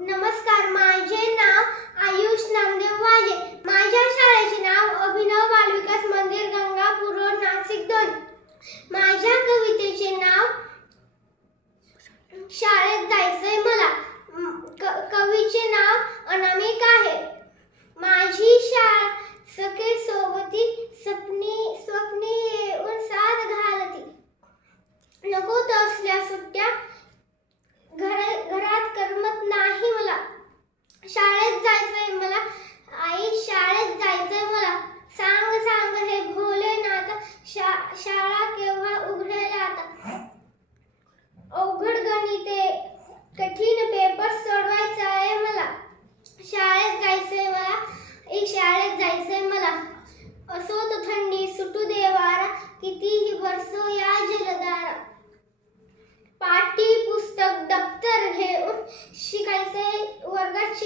नमस्कार माझे नाव आयुष नामदेव वाजे. माझ्या शाळेचे नाव अभिनव बालविकास मंदिर गंगापूर रोड नाशिक दोन. माझ्या कवितेचे नाव शाळेत जायचंय मला. क- कवीचे नाव अनामिक आहे. माझी शाळा सखे सोबती सपनी स्वप्नी येऊन साथ घालती. नको असल्या सुट्ट्या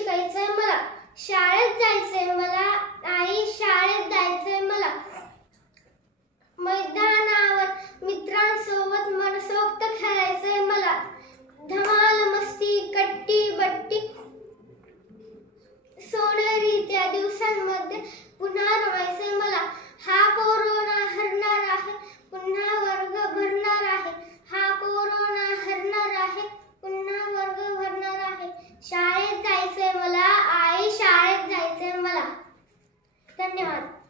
शिकायचंय मला शाळेत チャ。